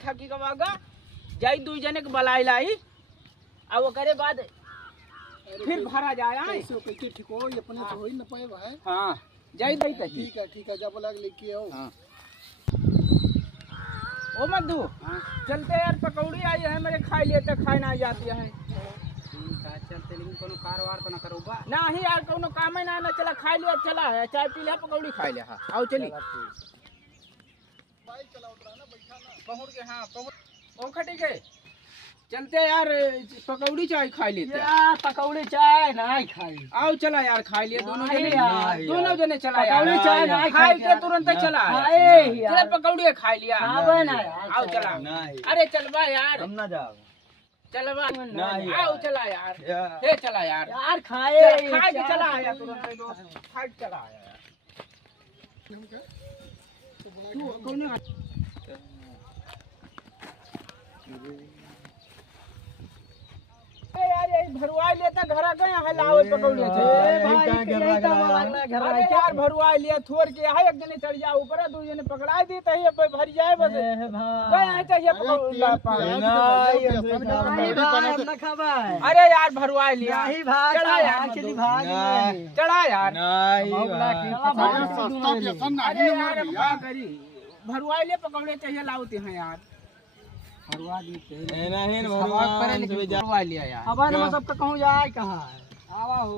थकी कवागा जाई दू जने के बलाई लाई अब वो करे बाद फिर भरा जाए ऐसे कैसे ठीक हो ये अपने तो हो ही न पाए भाई। हां जाई दई तही ठीक है जा बोला लेके आओ। हां ओ मधु चलते यार पकौड़ी आई है मेरे खाई लिए तो खाए ना जाती है। ठीक है चलते लेकिन कोनो कारोबार तो ना करो बा नहीं यार कोनो काम ही ना चला खाई लिया चला है चाय पी लिया पकौड़ी खाई लिया हां आओ चली बाइक चला उतरा ना बैठा ना पहुंच के हां पहुंच ओ खटी के चलते यार पकौड़ी चाय खा लेते यार पकौड़ी चाय नहीं खाई। आओ चला यार खा लिए दोनों जने चला यार पकौड़ी चाय नहीं खाई के तुरंत चला चला पकौड़ी खा लिया आओ चला अरे चलवा यार हम ना जाओ चलवा आओ चला यार हे चला यार यार खाए खा के चला आया तुरंत दोस्त खा के चला आया तू कौन यार ये भरवा लेता घर गए है लाओ पकौड़ी अरे यार भरवा लिया थोड़ के है एक जने चढ़ जा ऊपर दू जने पकड़ा दी त ये भर जाए बस गए है चाहिए पकौड़ी ना खाबा। अरे यार भरवा लिया नहीं भाग चढ़ा यार चली भाग चढ़ा यार अरे यार क्या करी भरवा ले पकौड़े चाहिए लाओते हैं यार भरवा लिया यार अब सबका कहूँ जाए कहाँ आवा हो